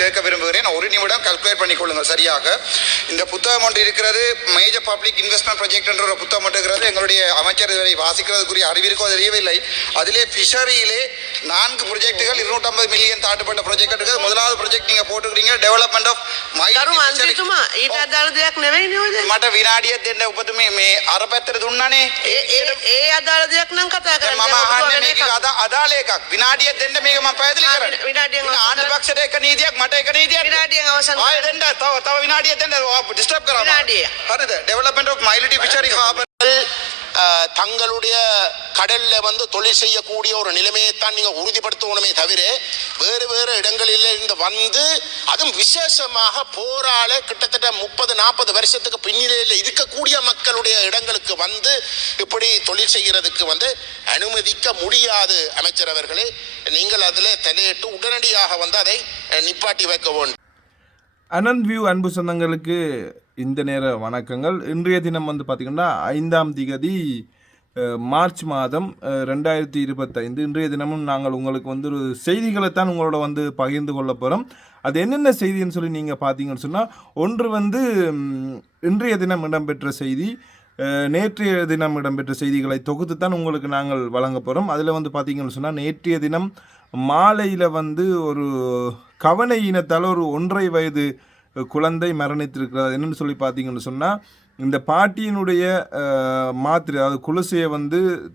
கேட்க விரும்புகிறேன். ஒரு நிமிடம் கால்குலேட் பண்ணிக்கொள்ளுங்கள் சரியாக. இந்த புத்தகம் ஒன்று இருக்கிறது, மேஜர் பப்ளிக் இன்வெஸ்ட்மெண்ட் ப்ராஜெக்ட் என்ற ஒரு புத்தகம் ஒன்று இருக்கிறது. எங்களுடைய அமைச்சர் இதுவரை வாசிக்கிறதுக்குரிய அறிவிற்கோ தெரியவில்லை. அதிலே ஃபிஷரியிலே 4 ப்ராஜெக்டுகள் 250 மில்லியன் தாண்டுபட்ட ப்ராஜெக்ட் இருக்குது. முதலாவது ப்ராஜெக்ட் நீங்கள் போட்டுக்கிறீங்க, டெவலப்மெண்ட் ஆஃப் මට විනාඩියක් දෙන්න උපතුමේ මේ අර පැත්තට දුන්නානේ. ඒ අදාළ දෙයක් නම් කතා කරන්න. මම අහන්නේ මේක අදාළ එකක්. විනාඩියක් දෙන්න මේක මම පැහැදිලි කරන්නේ. විනාඩියක් ආණ්ඩු පක්ෂයට එක නීතියක් මට එක නීතියක්. විනාඩියක් අවසන්. ආයෙ දෙන්න තව විනාඩියක් දෙන්න ඩිස්ටර්බ් කරනවා. විනාඩිය. හරිද? ඩෙවලොප්මන්ට් ඔෆ් මයිලිටි ෆිෂරි හාබර් தங்களுடைய கடல்ல தொழில் செய்யக்கூடிய ஒரு நிலைமையைத்தான் நீங்க உறுதிப்படுத்தணுமே தவிர வேறு வேறு இடங்களில் இருந்து அதுவும் விசேஷமாக போராள கிட்டத்தட்ட 30-40 வருஷத்துக்கு பின்னிலையில் இருக்கக்கூடிய மக்களுடைய இடங்களுக்கு இப்படி தொழில் செய்யறதுக்கு அனுமதிக்க முடியாது. அமைச்சர் அவர்களே, நீங்கள் அதில் தலையிட்டு உடனடியாக அதை நிப்பாட்டி வைக்க வேண்டும். அனந்த் வியூ அன்பு சொந்தங்களுக்கு இந்த நேர வணக்கங்கள். இன்றைய தினம் பார்த்திங்கன்னா 5ஆம் தேதி மார்ச் மாதம் 2025. இன்றைய தினமும் நாங்கள் உங்களுக்கு ஒரு செய்திகளைத்தான் உங்களோட பகிர்ந்து கொள்ள போகிறோம். அது என்னென்ன செய்தின்னு சொல்லி நீங்கள் பார்த்தீங்கன்னு சொன்னால், ஒன்று இன்றைய தினம் இடம்பெற்ற செய்தி, நேற்றைய தினம் இடம்பெற்ற செய்திகளை தொகுத்து தான் உங்களுக்கு நாங்கள் வழங்க போகிறோம். அதில் பார்த்தீங்கன்னு சொன்னால், நேற்றைய தினம் மாலையில் ஒரு கவனை இனத்தால் ஒரு 1.5 வயது குழந்தை மரணித்திருக்கிறார். என்னென்னு சொல்லி பார்த்தீங்கன்னு சொன்னால், இந்த பாட்டியினுடைய மாத்திரை, அதாவது குலசையை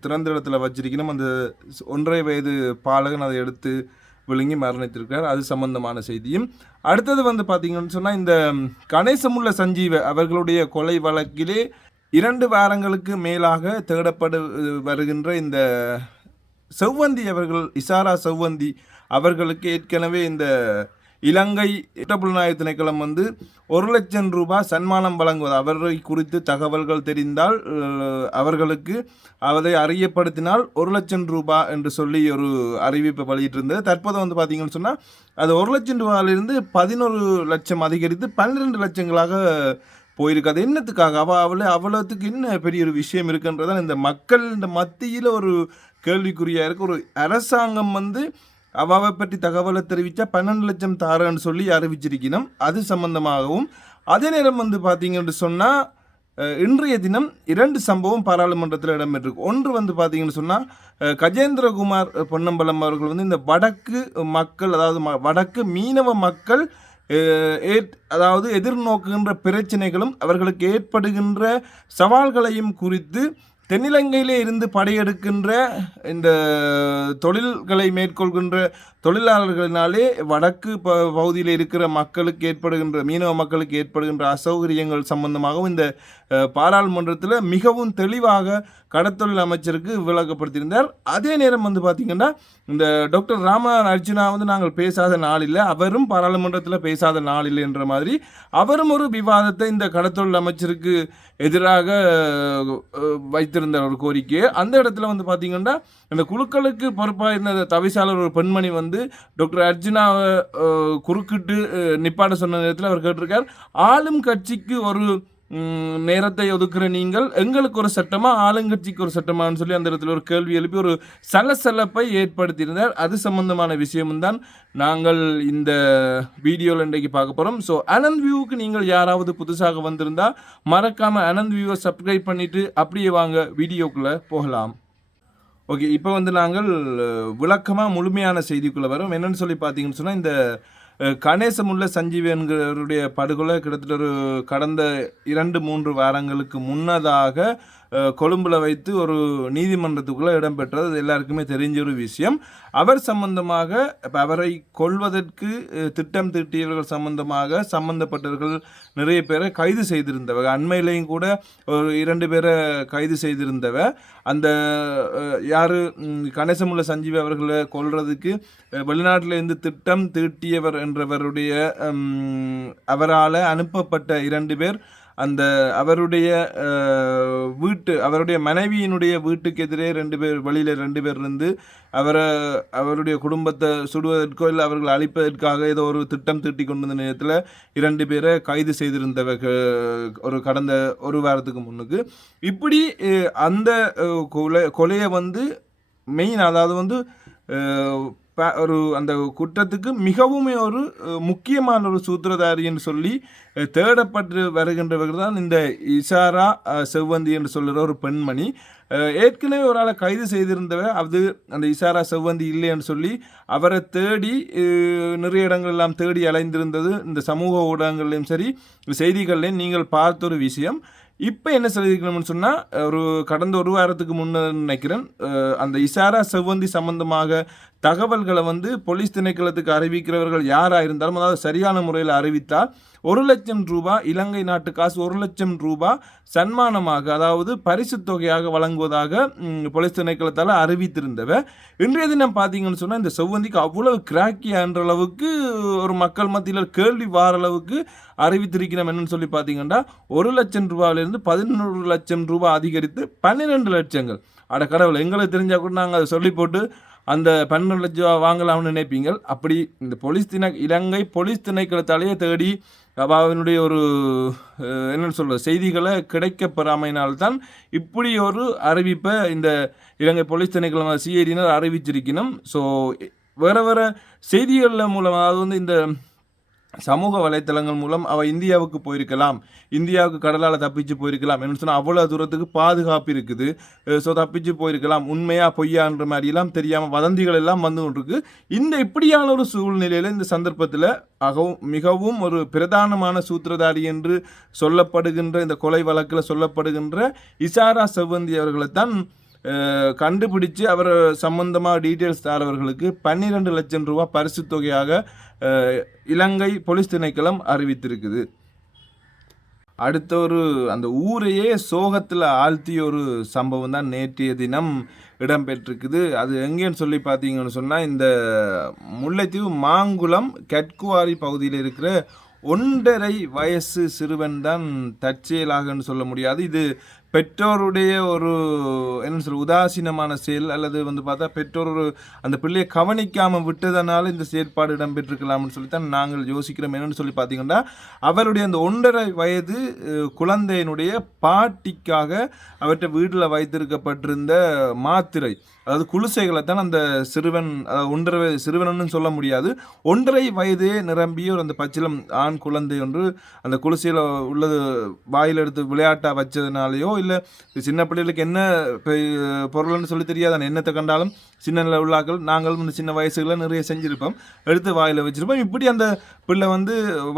திறந்த இடத்துல வச்சிருக்கணும். அந்த 1.5 வயது பாலகன் அதை எடுத்து விழுங்கி மரணித்திருக்கிறார். அது சம்பந்தமான செய்தியும். அடுத்தது பார்த்தீங்கன்னு சொன்னால், இந்த கணேசமுள்ள சஞ்சீவ அவர்களுடைய கொலை வழக்கிலே 2 வாரங்களுக்கு மேலாக தேடப்படு வருகின்ற இந்த செவ்வந்தி அவர்கள், இசாரா செவ்வந்தி அவர்களுக்கு ஏற்கனவே இந்த இலங்கை குற்றப்புலனாய்வு திணைக்களம் 1 லட்சம் ரூபாய் சன்மானம் வழங்குவது, அவரை குறித்து தகவல்கள் தெரிந்தால் அவர்களுக்கு அதை அறியப்படுத்தினால் 1 லட்சம் ரூபாய் என்று சொல்லி ஒரு அறிவிப்பை வெளியிட்டிருந்தது. தற்போது பார்த்தீங்கன்னு சொன்னால், அது 1 லட்சம் ரூபாயிலிருந்து 11 லட்சம் அதிகரித்து 12 லட்சங்களாக போயிருக்கு. அது என்னத்துக்காக? அவ்வளோத்துக்கு என்ன பெரிய ஒரு விஷயம் இருக்குன்றதான் இந்த மக்கள் இந்த மத்தியில் ஒரு கேள்விக்குறியாக இருக்குது. ஒரு அரசாங்கம் அவாவை பற்றி தகவலை தெரிவித்தா 12 லட்சம் தாரன்னு சொல்லி அறிவிச்சிருக்கணும். அது சம்பந்தமாகவும் அதே நேரம் பார்த்தீங்கன்னு சொன்னால், இன்றைய தினம் 2 சம்பவம் பாராளுமன்றத்தில் இடம்பெற்றிருக்கு. ஒன்று பார்த்தீங்கன்னு சொன்னால், கஜேந்திரகுமார் பொன்னம்பலம் அவர்கள் இந்த வடக்கு மக்கள், அதாவது வடக்கு மீனவ மக்கள் அதாவது எதிர்நோக்குகின்ற பிரச்சனைகளும் அவர்களுக்கு ஏற்படுகின்ற சவால்களையும் குறித்து தென்னிலங்கையிலே இருந்து படையெடுக்கின்ற இந்த தொழில்களை மேற்கொள்கின்ற தொழிலாளர்களினாலே வடக்கு பகுதியில் இருக்கிற மக்களுக்கு ஏற்படுகின்ற, மீனவ மக்களுக்கு ஏற்படுகின்ற அசௌகரியங்கள் சம்பந்தமாகவும் இந்த பாராளுமன்றத்தில் மிகவும் தெளிவாக கடத்தொழில் அமைச்சருக்கு விளக்கப்படுத்தியிருந்தார். அதே நேரம் பார்த்திங்கன்னா, இந்த டாக்டர் ராமநாதன் அர்ஜுனா நாங்கள் பேசாத நாள் இல்லை, அவரும் பாராளுமன்றத்தில் பேசாத நாள் இல்லை என்ற மாதிரி அவரும் ஒரு விவாதத்தை இந்த கடத்தொழில் அமைச்சருக்கு எதிராக வைத்திருந்த ஒரு கோரிக்கையை அந்த இடத்துல பார்த்திங்கன்னா, இந்த குழுக்களுக்கு பொறுப்பாக இருந்த தவிசாளர் ஒரு பெண்மணி டாக்டர் அர்ஜுனாவை குறுக்கிட்டு நிப்பாட்ட சொன்ன நேரத்தில் அவர் கேட்டிருக்கார், ஆளும் கட்சிக்கு ஒரு நேரத்தை ஒதுக்குற நீங்கள் எங்களுக்கு ஒரு சட்டமா, ஆளுங்கட்சிக்கு ஒரு சட்டமானு சொல்லி அந்த இடத்துல ஒரு கேள்வி எழுப்பி ஒரு சலசலப்பை ஏற்படுத்தியிருந்தார். அது சம்பந்தமான விஷயம்தான் நாங்கள் இந்த வீடியோவில் இன்றைக்கு பார்க்க போகிறோம். ஸோ அனந்த் வியூவுக்கு நீங்கள் யாராவது புதுசாக வந்திருந்தால் மறக்காமல் அனந்த் வியூவை சப்ஸ்கிரைப் பண்ணிவிட்டு அப்படியே வாங்க வீடியோக்குள்ளே போகலாம். ஓகே, இப்போ நாங்கள் விளக்கமாக முழுமையான செய்திக்குள்ளே வரோம். என்னென்னு சொல்லி பார்த்தீங்கன்னு சொன்னால், இந்த கணேசமுள்ள சஞ்சீவ் என்கிறவருடைய படுகொலை கிட்டத்தட்ட ஒரு கடந்த 2-3 வாரங்களுக்கு முன்னதாக கொழும்புல வைத்து ஒரு நீதிமன்றத்துக்குள்ளே இடம்பெற்றது. அது எல்லாருக்குமே தெரிஞ்ச ஒரு விஷயம். அவர் சம்பந்தமாக அவரை கொல்வதற்கு திட்டம் தீட்டியவர்கள் சம்பந்தமாக சம்பந்தப்பட்டவர்கள் நிறைய பேரை கைது செய்திருந்தவர். அண்மையிலையும் கூட ஒரு 2 பேரை கைது செய்திருந்தவர். அந்த யார் கணேசமுள்ள சஞ்சீவ் அவர்களை கொல்றதுக்கு வெளிநாட்டிலிருந்து திட்டம் தீட்டியவர் என்றவருடைய அவரால் அனுப்பப்பட்ட 2 பேர் அந்த அவருடைய அவருடைய மனைவியினுடைய வீட்டுக்கு எதிரே 2 பேர், வெளியில் 2 பேர் இருந்து அவருடைய குடும்பத்தை சுடுவதற்கோ இல்லை அவர்கள் அழிப்பதற்காக ஏதோ ஒரு திட்டம் தீட்டி கொண்டு வந்த நேரத்தில் 2 பேரை கைது செய்திருந்தவர்கள் ஒரு கடந்த 1 வாரத்துக்கு முன்னுக்கு. இப்படி அந்த கொலையை மெயின், அதாவது ஒரு அந்த குற்றத்துக்கு மிகவும் ஒரு முக்கியமான ஒரு சூத்திரதாரி என்று சொல்லி தேடப்பட்டு வருகின்றவர்கள் தான் இந்த இசாரா செவ்வந்தி என்று சொல்லுற ஒரு பெண்மணி. ஏற்கனவே ஒரு ஆளை கைது செய்திருந்தவர், அது அந்த இசாரா செவ்வந்தி இல்லை என்று சொல்லி அவரை தேடி நிறைய இடங்கள் எல்லாம் தேடி அலைந்திருந்தது இந்த சமூக ஊடகங்கள்லையும் சரி செய்திகள்லையும் நீங்கள் பார்த்த ஒரு விஷயம். இப்போ என்ன சொல்லியிருக்கணும்னு சொன்னால், கடந்த ஒரு வாரத்துக்கு முன்னர் நினைக்கிறேன், அந்த இசாரா செவ்வந்தி சம்பந்தமாக தகவல்களை போலீஸ் திணைக்களத்துக்கு அறிவிக்கிறவர்கள் யாராக இருந்தாலும், அதாவது சரியான முறையில் அறிவித்தால் 1 லட்சம் ரூபாய் இலங்கை நாட்டு காசு 1 லட்சம் ரூபாய் சன்மானமாக, அதாவது பரிசு தொகையாக வழங்குவதாக போலீஸ் திணைக்களத்தால் அறிவித்திருந்தவ. இன்றைய தினம் பார்த்தீங்கன்னு சொன்னால் இந்த செவ்வந்திக்கு அவ்வளவு கிராக்கியான்ற அளவுக்கு ஒரு மக்கள் மத்தியில் கேள்வி வார அளவுக்கு அறிவித்திருக்கிறோம். என்னன்னு சொல்லி பார்த்தீங்கன்னா 1 லட்சம் ரூபாயிலிருந்து 11 லட்சம் ரூபாய் அதிகரித்து 12 லட்சங்கள். அட கடவுள், எங்களுக்கு தெரிஞ்சால் கூட நாங்கள் அதை சொல்லி போட்டு அந்த 12 லட்சம் ரூபா வாங்கலாம்னு நினைப்பீங்கள். அப்படி இந்த இலங்கை போலீஸ் திணைக்களத்தாலேயே தேடி அவனுடைய ஒரு என்னென்னு சொல்கிற செய்திகளை கிடைக்கப்பெறாமையினால்தான் இப்படி ஒரு அறிவிப்பை இந்த இலங்கை போலீஸ் திணைக்களம் சிஐடியினர் அறிவிச்சிருக்கணும். ஸோ வேறு செய்திகள் மூலம், அதாவது இந்த சமூக வலைத்தளங்கள் மூலம் அவள் இந்தியாவுக்கு போயிருக்கலாம், இந்தியாவுக்கு கடலால் தப்பிச்சு போயிருக்கலாம் என்ன சொன்னால் அவ்வளோ தூரத்துக்கு பாதுகாப்பு இருக்குது, ஸோ தப்பிச்சு போயிருக்கலாம், உண்மையா பொய்யான்ற மாதிரிலாம் தெரியாமல் வதந்திகள் எல்லாம் வந்து கொண்டிருக்கு. இந்த இப்படியான ஒரு சூழ்நிலையில் இந்த சந்தர்ப்பத்தில் மிகவும் ஒரு பிரதானமான சூத்திரதாரி என்று சொல்லப்படுகின்ற இந்த கொலை வழக்கில் சொல்லப்படுகின்ற இசாரா செவ்வந்தி அவர்களைத்தான் கண்டுபிடிச்சு அவர் சம்பந்தமாக டீட்டெயில்ஸ் தரவர்களுக்கு 12 லட்சம் ரூபாய் பரிசு தொகையாக இலங்கை போலீஸ் திணைக்களம் அறிவித்திருக்குது. அடுத்த அந்த ஊரையே சோகத்தில் ஆழ்த்திய ஒரு சம்பவம் தான் நேற்றைய தினம் இடம்பெற்றிருக்குது. அது எங்கேன்னு சொல்லி பார்த்தீங்கன்னு சொன்னால், இந்த முல்லைத்தீவு மாங்குளம் கட்குவாரி பகுதியில் இருக்கிற 1.5 வயசு சிறுவன் தான் தற்செயலாகன்னு சொல்ல முடியாது. இது பெற்றோருடைய ஒரு என்ன சொல்ற உதாசீனமான செயல், அல்லது பார்த்தா பெற்றோர் அந்த பிள்ளையை கவனிக்காமல் விட்டதனால இந்த செயற்பாடு இடம்பெற்றிருக்கலாம்னு சொல்லித்தான் நாங்கள் யோசிக்கிறோம். என்னென்னு சொல்லி பார்த்தீங்கன்னா, அவருடைய அந்த 1.5 வயது குழந்தையினுடைய பாட்டிக்காக அவற்றை வீட்டில் வைத்திருக்கப்பட்டிருந்த மாத்திரை, அதாவது குளிசைகளை தான் அந்த சிறுவன், அதாவது 1.5 வயது சிறுவன்னு சொல்ல முடியாது, 1.5 வயதே நிரம்பிய ஒரு அந்த பச்சிலம் ஆண் குழந்தை ஒன்று அந்த குளிசையில் உள்ளது வாயில் எடுத்து விளையாட்டாக வச்சதுனாலேயோ இல்லை சின்ன பிள்ளைகளுக்கு என்ன பொருள்னு சொல்லி தெரியாதானே, என்னத்தை கண்டாலும் சின்ன உள்ளாக்கள் நாங்களும் சின்ன வயசுகளில் நிறைய செஞ்சுருப்போம், எடுத்து வாயில் வச்சுருப்போம். இப்படி அந்த பிள்ளை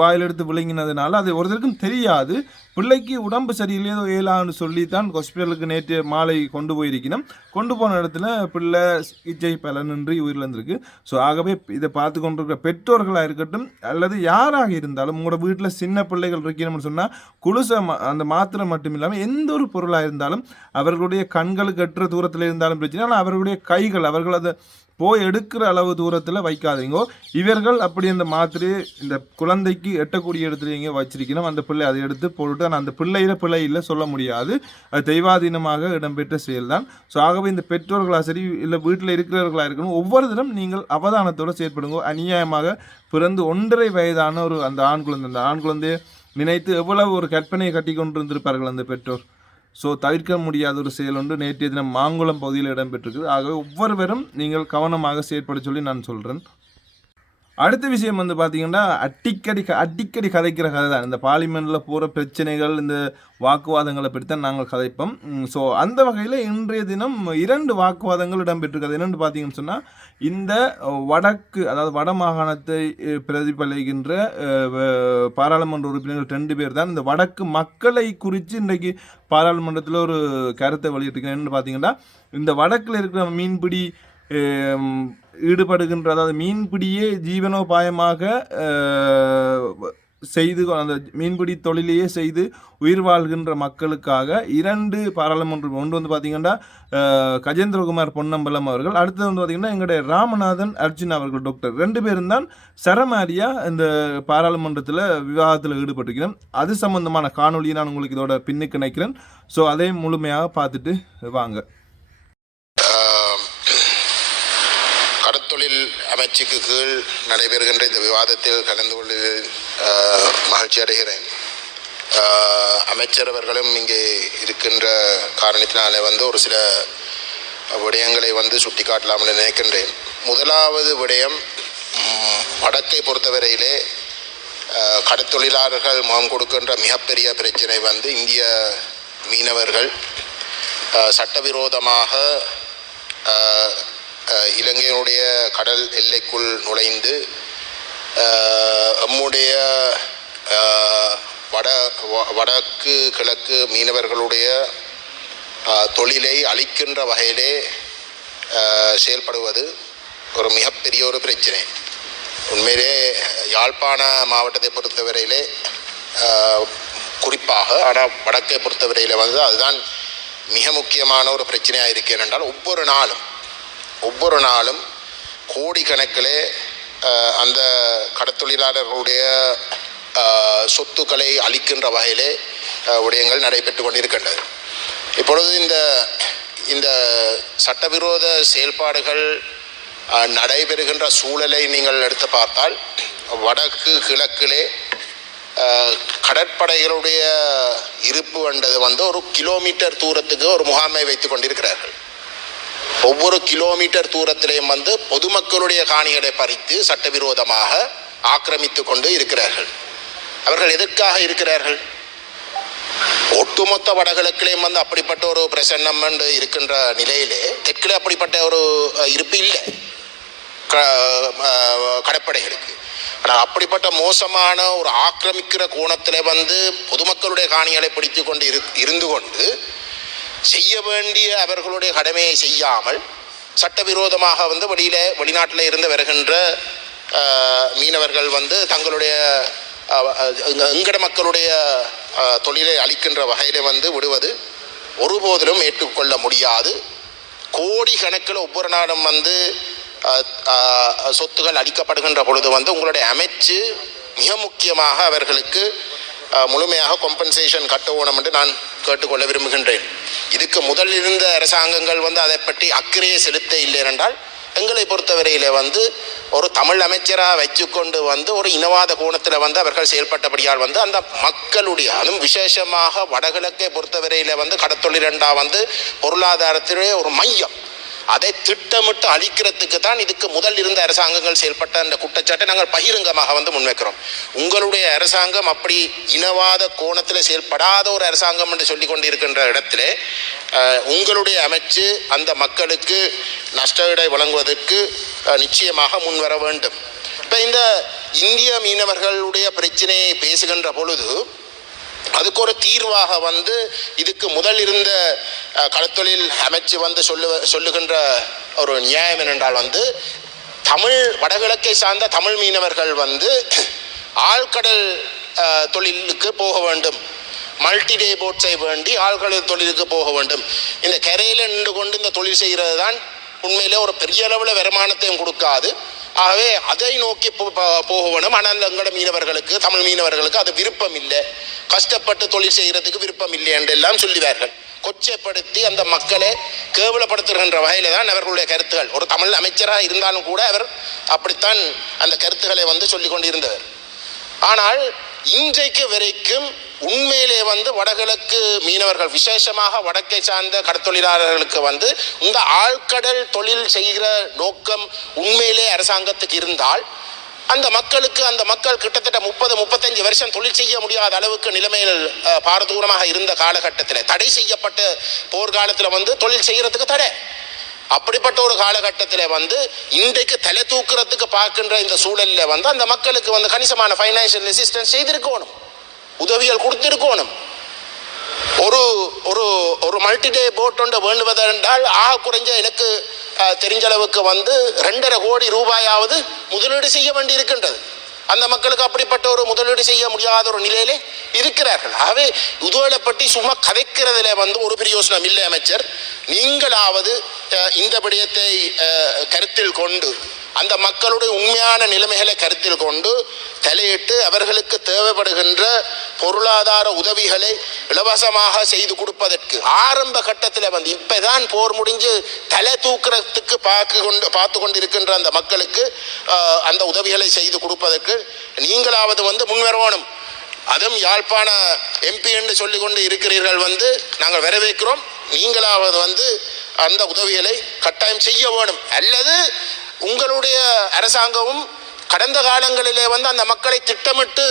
வாயில் எடுத்து விளங்கினதுனால அது ஒருத்தருக்கும் தெரியாது. பிள்ளைக்கு உடம்பு சரியில்லையோ ஏலான்னு சொல்லி தான் ஹாஸ்பிட்டலுக்கு நேற்று மாலை கொண்டு போயிருக்கணும். கொண்டு போன இடத்துல பிள்ளை சிகிச்சை பலனின்றி உயிரிழந்திருக்கு. ஸோ ஆகவே இதை பார்த்து கொண்டிருக்கிற பெற்றோர்களாக இருக்கட்டும் அல்லது யாராக இருந்தாலும், உங்களோட வீட்டில் சின்ன பிள்ளைகள் இருக்கணும்னு சொன்னால் குளுசை அந்த மாத்திரை மட்டும் இல்லாமல் எந்த ஒரு பொருளாக இருந்தாலும் அவர்களுடைய கண்களுக்கு எட்டுற தூரத்தில் இருந்தாலும் பிரச்சனை, ஆனால் அவர்களுடைய கைகள் அவர்கள் அதை போய் எடுக்கிற அளவு தூரத்தில் வைக்காதீங்கோ. இவர்கள் அப்படி அந்த மாத்திரையை இந்த குழந்தைக்கு எட்டக்கூடிய இடத்துல எங்கே வச்சிருக்கணும், அந்த பிள்ளை அதை எடுத்து போட்டுட்டு, ஆனால் அந்த பிள்ளையில பிள்ளை இல்லை சொல்ல முடியாது, அது தெய்வாதீனமாக இடம்பெற்ற செயல்தான். ஸோ ஆகவே இந்த பெற்றோர்களாக சரி இல்லை வீட்டில் இருக்கிறவர்களாக இருக்கணும், ஒவ்வொரு தினம் நீங்கள் அவதானத்தோடு செயற்படுங்க. அநியாயமாக பிறந்து 1.5 வயதான ஒரு அந்த ஆண் குழந்தையை நினைத்து எவ்வளவு ஒரு கற்பனையை கட்டி கொண்டிருந்திருப்பார்கள் அந்த பெற்றோர். ஸோ தவிர்க்க முடியாத ஒரு செயல் ஒன்று நேற்றைய தினம் மாங்குளம் பகுதியில் இடம்பெற்றிருக்குது. ஆகவே ஒவ்வொருவரும் நீங்கள் கவனமாக செயற்பட சொல்லி நான் சொல்கிறேன். அடுத்த விஷயம் பார்த்தீங்கன்னா, அடிக்கடி கதைக்கிற கதை தான் இந்த பார்லிமெண்ட்டில் போகிற பிரச்சனைகள், இந்த வாக்குவாதங்களை பற்றித்தான் நாங்கள் கதைப்போம். ஸோ அந்த வகையில் இன்றைய தினம் 2 வாக்குவாதங்கள் இடம்பெற்றிருக்கிறது. என்னென்னு பார்த்தீங்கன்னு சொன்னால், இந்த வடக்கு, அதாவது வட மாகாணத்தை பிரதிபலிக்கின்ற பாராளுமன்ற உறுப்பினர்கள் 2 பேர் தான் இந்த வடக்கு மக்களை குறித்து இன்றைக்கு பாராளுமன்றத்தில் ஒரு கருத்தை வெளியிட்டிருக்கிறேன். என்னென்னு பார்த்தீங்கன்னா, இந்த வடக்கில் இருக்கிற மீன்பிடி ஈடுபடுகின்ற, அதாவது மீன்பிடியே ஜீவனோபாயமாக செய்து அந்த மீன்பிடி தொழிலையே செய்து உயிர் வாழ்கின்ற மக்களுக்காக 2 பாராளுமன்றம், ஒன்று பார்த்தீங்கன்னா கஜேந்திரகுமார் பொன்னம்பலம் அவர்கள், அடுத்தது பார்த்தீங்கன்னா எங்களுடைய ராமநாதன் அர்ஜுன் அவர்கள், டாக்டர் 2 பேரும் தான் சரமாரியாக இந்த பாராளுமன்றத்தில் விவாதத்தில் ஈடுபட்டிருக்கிறேன். அது சம்பந்தமான காணொலியை நான் உங்களுக்கு இதோட பின்னுக்கு நினைக்கிறேன். ஸோ அதை முழுமையாக பார்த்துட்டு வாங்க. கடற்தொழில் அமைச்சுக்கு கீழ் நடைபெறுகின்ற இந்த விவாதத்தில் கலந்து கொள்வதில் மகிழ்ச்சி அடைகிறேன். அமைச்சர் அவர்களும் இங்கே இருக்கின்ற காரணத்தினாலே ஒரு சில விடயங்களை சுட்டி காட்டலாம் என்று நினைக்கின்றேன். முதலாவது விடயம், வடக்கை பொறுத்தவரையிலே கடற்தொழிலாளர்கள் முகம் கொடுக்கின்ற மிகப்பெரிய பிரச்சனை வந்து இந்திய மீனவர்கள் சட்டவிரோதமாக இலங்கையினுடைய கடல் எல்லைக்குள் நுழைந்து நம்முடைய வடக்கு கிழக்கு மீனவர்களுடைய தொழிலை அழிக்கின்ற வகையிலே செயல்படுவது ஒரு மிகப்பெரிய ஒரு பிரச்சனை. உண்மையிலே யாழ்ப்பாண மாவட்டத்தை பொறுத்தவரையிலே குறிப்பாக, ஆனால் வடக்கை பொறுத்தவரையில் வந்து அதுதான் மிக முக்கியமான ஒரு பிரச்சனையாக இருக்கு. ஏனென்றால் ஒவ்வொரு நாளும் கோடிக்கணக்கிலே அந்த கடற்தொழிலாளர்களுடைய சொத்துக்களை அளிக்கின்ற வகையிலே விடயங்கள் நடைபெற்று கொண்டிருக்கின்றது. இப்பொழுது இந்த சட்டவிரோத செயல்பாடுகள் நடைபெறுகின்ற சூழலை நீங்கள் எடுத்து பார்த்தால், வடக்கு கிழக்கிலே கடற்படைகளுடைய இருப்பு என்றது வந்து ஒரு கிலோமீட்டர் தூரத்துக்கு ஒரு முகாமை வைத்துக் கொண்டிருக்கிறார்கள். ஒவ்வொரு கிலோமீட்டர் தூரத்திலேயும் வந்து பொதுமக்களுடைய காணிகளை பறித்து சட்டவிரோதமாக ஆக்கிரமித்து கொண்டு இருக்கிறார்கள். அவர்கள் எதற்காக இருக்கிறார்கள்? ஒட்டுமொத்த வடகிழக்கிலேயும் வந்து அப்படிப்பட்ட ஒரு பிரசன்னம் இருக்கின்ற நிலையிலே தெற்கிலே அப்படிப்பட்ட ஒரு இருப்பு இல்லை கடற்படைகளுக்கு. ஆனால் அப்படிப்பட்ட மோசமான ஒரு ஆக்கிரமிக்கிற கோணத்தில் வந்து பொதுமக்களுடைய காணிகளை பிடித்து கொண்டு இருந்து கொண்டு செய்ய வேண்டிய அவர்களுடைய கடமையை செய்யாமல் சட்டவிரோதமாக வந்து வெளிநாட்டில் இருந்து வருகின்ற மீனவர்கள் வந்து தங்களுடைய எங்கட மக்களுடைய தொழிலை அளிக்கின்ற வகையில் வந்து விடுவது ஒருபோதிலும் ஏற்றுக்கொள்ள முடியாது. கோடி கணக்கில் ஒவ்வொரு நாளும் வந்து சொத்துகள் அளிக்கப்படுகின்ற பொழுது வந்து உங்களுடைய அமைச்சு மிக முக்கியமாக அவர்களுக்கு முழுமையாக காம்பன்சேஷன் கட்டணும் என்று நான் கேட்டுக்கொள்ள விரும்புகின்றேன். இதுக்கு முதல் இருந்த அரசாங்கங்கள் வந்து அதை பற்றி அக்கறையை செலுத்த இல்லை என்றால், எங்களை பொறுத்தவரையில் வந்து ஒரு தமிழ் அமைச்சராக வச்சுக்கொண்டு வந்து ஒரு இனவாத கோணத்தில் வந்து அவர்கள் செயல்பட்டபடியால் வந்து அந்த மக்களுடைய, அதுவும் விசேஷமாக வடகிழக்கை பொறுத்தவரையில் வந்து கடற்தொழிலண்டா வந்து பொருளாதாரத்திலே ஒரு மையம், அதை திட்டமிட்டு அழிக்கிறதுக்கு தான் இதுக்கு முதல் இருந்த அரசாங்கங்கள் செயல்பட்ட அந்த குற்றச்சாட்டை நாங்கள் பகிரங்கமாக வந்து முன்வைக்கிறோம். உங்களுடைய அரசாங்கம் அப்படி இனவாத கோணத்தில் செயல்படாத ஒரு அரசாங்கம் என்று சொல்லி கொண்டு இருக்கின்ற இடத்திலே உங்களுடைய அமைச்சு அந்த மக்களுக்கு நஷ்டஈடை வழங்குவதற்கு நிச்சயமாக முன்வர வேண்டும். இப்போ இந்த இந்திய மீனவர்களுடைய பிரச்சனையை பேசுகின்ற பொழுது அதுக்கு ஒரு தீர்வாக வந்து இதுக்கு முதல் இருந்த கடற்தொழில் அமைச்சு வந்து சொல்லுகின்ற ஒரு நியாயம் என்னென்றால் வந்து தமிழ் வடகிழக்கை சார்ந்த தமிழ் மீனவர்கள் வந்து ஆழ்கடல் தொழிலுக்கு போக வேண்டும், மல்டி டே போட்ஸை வேண்டி ஆழ்கடல் தொழிலுக்கு போக வேண்டும். இந்த கரையில் நின்று கொண்டு இந்த தொழில் செய்கிறது தான் உண்மையிலே ஒரு பெரிய அளவில் வருமானத்தையும் கொடுக்காது. ஆகவே அதை நோக்கி போக வேணும். ஆனால் எங்களோட மீனவர்களுக்கு, தமிழ் மீனவர்களுக்கு அது விருப்பம் இல்லை, கஷ்டப்பட்டு தொழில் செய்கிறதுக்கு விருப்பம் இல்லை என்றெல்லாம் சொல்லுவார்கள். கொச்சைப்படுத்தி அந்த மக்களை கேவலப்படுத்துகின்ற வகையில தான் அவர்களுடைய கருத்துகள். ஒரு தமிழ் அமைச்சராக இருந்தாலும் கூட அவர் அப்படித்தான் அந்த கருத்துக்களை வந்து சொல்லிக் கொண்டிருந்தவர். ஆனால் இன்றைக்கு வரைக்கும் உண்மையிலே வந்து வடகிழக்கு மீனவர்கள், விசேஷமாக வடக்கை சார்ந்த கடற்தொழிலாளர்களுக்கு வந்து இந்த ஆழ்கடல் தொழில் செய்கிற நோக்கம் உண்மையிலே அரசாங்கத்துக்கு இருந்தால் அந்த மக்கள் கிட்டத்தட்ட 30-35 வருஷம் தொழில் செய்ய முடியாத அளவுக்கு நிலைமையில் பாரதூரமாக இருந்த காலகட்டத்தில், தடை செய்யப்பட்ட போர்க்காலத்தில் வந்து தொழில் செய்யறதுக்கு தடை, அப்படிப்பட்ட ஒரு காலகட்டத்தில் வந்து இன்றைக்கு தலை தூக்குறதுக்கு பார்க்கின்ற இந்த சூழலில் வந்து அந்த மக்களுக்கு வந்து கணிசமான ஃபைனான்சியல் அசிஸ்டன்ஸ் செய்திருக்கணும், உதவிகள் கொடுத்திருக்கணும். ஒரு ஒரு ஒரு மல்டி டே போட் ஒன்று வேண்டுவதென்றால் ஆக குறைஞ்ச எனக்கு தெரிஞ்ச அளவுக்கு வந்து 2.5 கோடி ரூபாயாவது முதலீடு செய்ய வேண்டி இருக்கின்றது. அந்த மக்களுக்கு அப்படிப்பட்ட ஒரு முதலீடு செய்ய முடியாத ஒரு நிலையிலே இருக்கிறார்கள். ஆகவே உதவிகளை பற்றி சும்மா கதைக்கிறதுல வந்து ஒரு பிரயோசனம் இல்லை. அமைச்சர், நீங்களாவது இந்த விடயத்தை கருத்தில் கொண்டு அந்த மக்களுடைய உண்மையான நிலைமைகளை கருத்தில் கொண்டு தலையிட்டு அவர்களுக்கு தேவைப்படுகின்ற பொருளாதார உதவிகளை இலவசமாக செய்து கொடுப்பதற்கு ஆரம்ப கட்டத்தில் வந்து இப்பதான் போர் முடிஞ்சு தலை தூக்குறதுக்கு பார்த்து கொண்டிருக்கின்ற அந்த மக்களுக்கு அந்த உதவிகளை செய்து கொடுப்பதற்கு நீங்களாவது வந்து முன்வரணும். அதுவும் யாழ்ப்பாண எம்பி என்று சொல்லிக் கொண்டு இருக்கிறீர்கள் வந்து நாங்கள் வரவேற்கிறோம். நீங்களாவது வந்து அந்த உதவிகளை கட்டாயம் செய்ய வேணும். அல்லது உங்களுடைய அரசாங்கமும் கடந்த காலங்களிலே வந்து அந்த மக்களை திட்டமிட்டு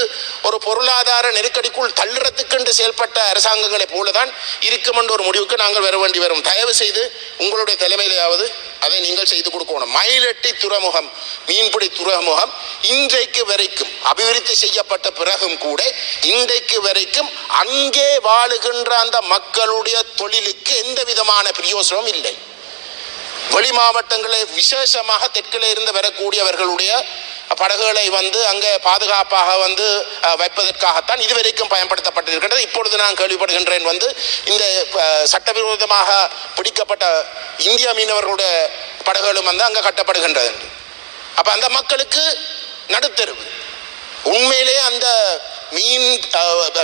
ஒரு பொருளாதார நெருக்கடிக்குள் தள்ளுறதுக்கென்று செயல்பட்ட அரசாங்கங்களை போலதான் இருக்கும் என்ற ஒரு முடிவுக்கு நாங்கள் வர வேண்டி வரும். தயவு செய்து உங்களுடைய தலைமையிலேயாவது அதை நீங்கள் செய்து கொடுக்கணும். மயிலட்டி துறைமுகம், மீன்பிடி துறைமுகம் இன்றைக்கு வரைக்கும் அபிவிருத்தி செய்யப்பட்ட பிறகும் கூட இன்றைக்கு வரைக்கும் அங்கே வாழுகின்ற அந்த மக்களுடைய தொழிலுக்கு எந்த விதமான பிரயோசனமும் இல்லை. வெளி மாவட்டங்களில் விசேஷமாக தெற்கிலே இருந்து வரக்கூடியவர்களுடைய படகுகளை வந்து அங்கே பாதுகாப்பாக வந்து வைப்பதற்காகத்தான் இதுவரைக்கும் பயன்படுத்தப்பட்டிருக்கின்றது. இப்பொழுது நான் கேள்விப்படுகின்றேன் வந்து இந்த சட்டவிரோதமாக பிடிக்கப்பட்ட இந்திய மீனவர்களுடைய படகுகளும் வந்து அங்கே கட்டப்படுகின்றது. அப்ப அந்த மக்களுக்கு நடுத்தெருவு. உண்மையிலே அந்த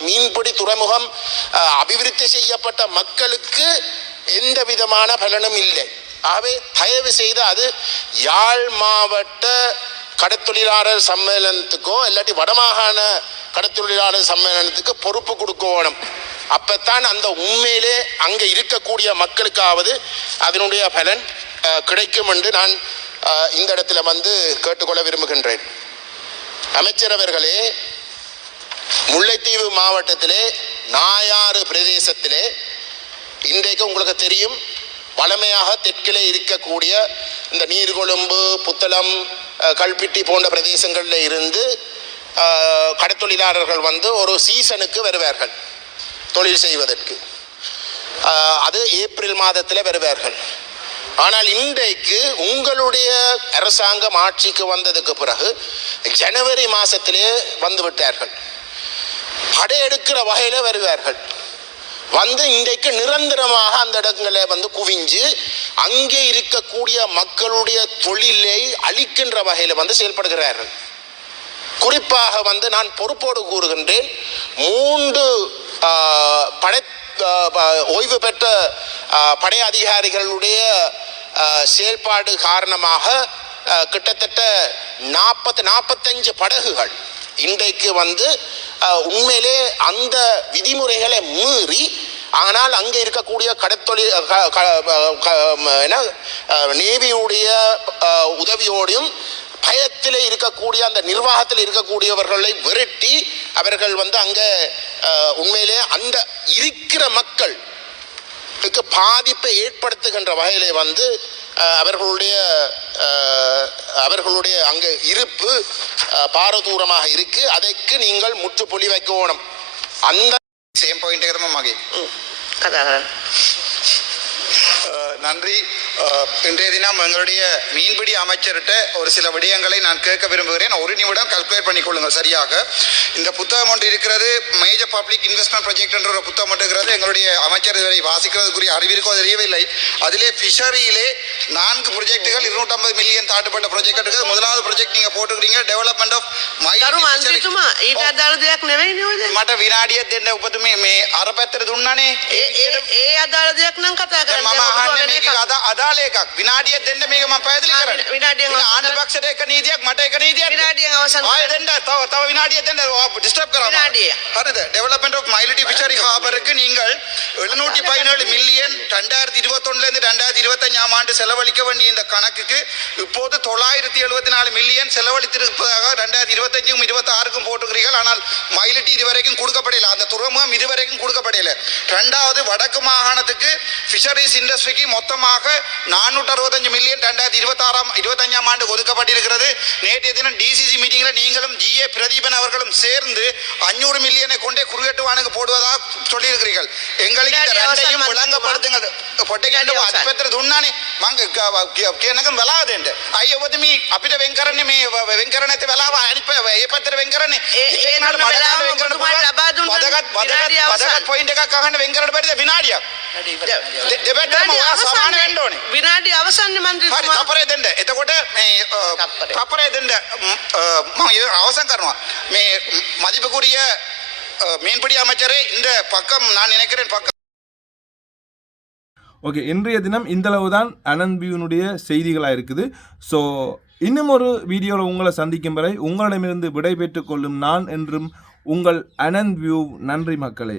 மீன்பிடி துறைமுகம் அபிவிருத்தி செய்யப்பட்ட மக்களுக்கு எந்த விதமான பலனும் இல்லை. ஆகவே தயவு செய்து அது யாழ் மாவட்ட கடத்தொழிலாளர் சம்மேளனத்துக்கோ இல்லாட்டி வடமாகாண கடத்தொழிலாளர் சம்மேளனத்துக்கு பொறுப்பு கொடுக்கணும். அப்பத்தான் அந்த உண்மையிலே அங்கே இருக்கக்கூடிய மக்களுக்காவது அதனுடைய பலன் கிடைக்கும் என்று நான் இந்த இடத்துல வந்து கேட்டுக்கொள்ள விரும்புகின்றேன். அமைச்சர் அவர்களே, முல்லைத்தீவு மாவட்டத்திலே நாயாறு பிரதேசத்திலே இன்றைக்கு உங்களுக்கு தெரியும், வளமையாக தெற்கிலே இருக்கக்கூடிய இந்த நீர்கொழும்பு, புத்தளம், கல்பிட்டி போன்ற பிரதேசங்களில் இருந்து கடத்தொழிலாளர்கள் வந்து ஒரு சீசனுக்கு வருவார்கள் தொழில் செய்வதற்கு. அது ஏப்ரல் மாதத்தில் வருவார்கள். ஆனால் இன்றைக்கு உங்களுடைய அரசாங்கம் ஆட்சிக்கு வந்ததுக்கு பிறகு ஜனவரி மாதத்திலே வந்து விட்டார்கள். படையெடுக்கிற வகையில் வருவார்கள். வந்து இன்றைக்கு நிரந்தரமாக அந்த இடங்களை வந்து குவிஞ்சு அங்கே இருக்கக்கூடிய மக்களுடைய தொழிலை அழிக்கின்ற வகையில் வந்து செயல்படுகிறார்கள். குறிப்பாக வந்து நான் பொறுப்போடு கூறுகின்றேன், 3 ஓய்வு பெற்ற படை அதிகாரிகளுடைய செயல்பாடு காரணமாக கிட்டத்தட்ட 40-45 படகுகள் இன்றைக்கு வந்து உண்மையிலே அந்த விதிமுறைகளை மீறி, ஆனால் அங்கே இருக்கக்கூடிய கடத்தொழில் நேவியுடைய உதவியோடையும் பயத்தில் இருக்கக்கூடிய அந்த நிர்வாகத்தில் இருக்கக்கூடியவர்களை விரட்டி அவர்கள் வந்து அங்கே உண்மையிலே அந்த இருக்கிற மக்களுக்கு பாதிப்பை ஏற்படுத்துகின்ற வகையிலே வந்து அவர்களுடைய அங்கே இருப்பு பாரதூரமாக இருக்கு. அதற்கு நீங்கள் முற்றுப்புள்ளி வைக்கணும். அந்த சேம் பாயிண்ட் மகே நன்றி. இன்றைய தினம் எங்களுடைய மீன்பிடி அமைச்சர்கிட்ட ஒரு சில விடயங்களை நான் கேட்க விரும்புகிறேன். ஒரு நிமிடம் கால்குலேட் பண்ணிக்கொள்ளுங்கள் சரியாக. இந்த புத்தகம் ஒன்று இருக்கிறது, மேஜர் பப்ளிக் இன்வெஸ்ட்மெண்ட் ப்ராஜெக்ட் என்ற ஒரு புத்தகம் ஒன்று இருக்கிறது. எங்களுடைய அமைச்சர் இதுவரை வாசிக்கிறதுக்குரிய அறிவிற்கோ தெரியவில்லை. அதிலே ஃபிஷரியிலே 4 ப்ராஜெக்டுகள் 250 மில்லியன் தாண்டப்பட்ட ப்ராஜெக்ட் இருக்குது. முதலாவது ப்ராஜெக்ட் நீங்க போட்டுக்கிறீங்க, டெவலப்மெண்ட் ஆஃப் මට විනාඩියක් දෙන්න උපතුමේ මේ අර පැත්තට දුන්නානේ. ඒ අදාළ දෙයක් නම් කතා කරන්න. මම අහන්නේ මේක අදාළ එකක්. විනාඩියක් දෙන්න මේක මම පැහැදිලි කරන්නේ. විනාඩියක් ආණ්ඩු පක්ෂයට එක නීතියක් මට එක නීතියක්. විනාඩියක් අවසන් ආයෙ දෙන්න තව විනාඩියක් දෙන්න ඩිස්ටර්බ් කරනවා. විනාඩිය. හරිද? டெவலப்மெண்ட் ஆஃப் மைலிட்டி ஃபிஷரி ஹார்பருக்கு நீங்கள் 717 மில்லியன் 2021 இருந்து 2025 ஆண்டு செலவழிக்க வேண்டிய இந்த கணக்குக்கு இப்போது 974 மில்லியன் செலவழித்திருப்பதாக 2025க்கும் 26க்கும் போட்டுக்கிறீர்கள். ஆனால் மைலிட்டி இதுவரைக்கும் கொடுக்கப்படல, அந்த துறைமுகம் இதுவரைக்கும் கொடுக்கப்படல. 2வது வடக்கு மாகாணத்துக்கு ஃபிஷரிஸ் இண்டஸ்ட்ரிக்கு மொத்தமாக 465 மில்லியன் 2025 ஆண்டு ஒதுக்கப்பட்டிருக்கிறது. நேற்றைய தினம் டிசிசி மீட்டிங்ல நீங்களும் ஜிஏ பிரதீபன் அவர்களும் சேர்ந்து 500 மில்லியனை கொண்டே குறுகட்டுவானுக்கு போடுவதாக சொல்லியிருக்கிறீர்கள். எங்களுக்கு இந்த ரெண்டையும் விளங்கப்படுத்துங்கள். பொட்டைக்காண்டு අත්පැත්තට දුන්නානේ මං කියනකම් වෙලාවදෙන්න. අයි ඔබතුමී අපිට වෙන් කරන්නේ මේ වෙන් කරන්නේ නැති වෙලාව අනිත් ඒ පැත්තට වෙන් කරන්නේ. ඒ වෙලාව ඔබතුමාට ලබා දුන්න වදගත් පොයින්ට් එකක් අහන්න වෙන් කරන්න බැරිද විනාඩියක්? දෙපැත්තම සමාන වෙන්න ඕනේ. විනාඩිය අවසන්නේ මන්ත්‍රීතුමා. හරි තපරේ දෙන්න. එතකොට මේ තපරේ දෙන්න මම අවසන් කරනවා. මේ மதிப்புக்குரிய மீன்பிடி அமைச்சரே, இந்த பக்கம் நான் நினைக்கிறேன் பக்கம். ஓகே, இன்றைய தினம் இந்தளவு தான் அனந்த் வியூனுடைய செய்திகளாக இருக்குது. ஸோ இன்னும் ஒரு வீடியோவில் உங்களை சந்திக்கும் வரை உங்களிடமிருந்து விடை பெற்றுக் கொள்ளும் நான் என்றும் உங்கள் அனந்த் வியூ. நன்றி மக்களே.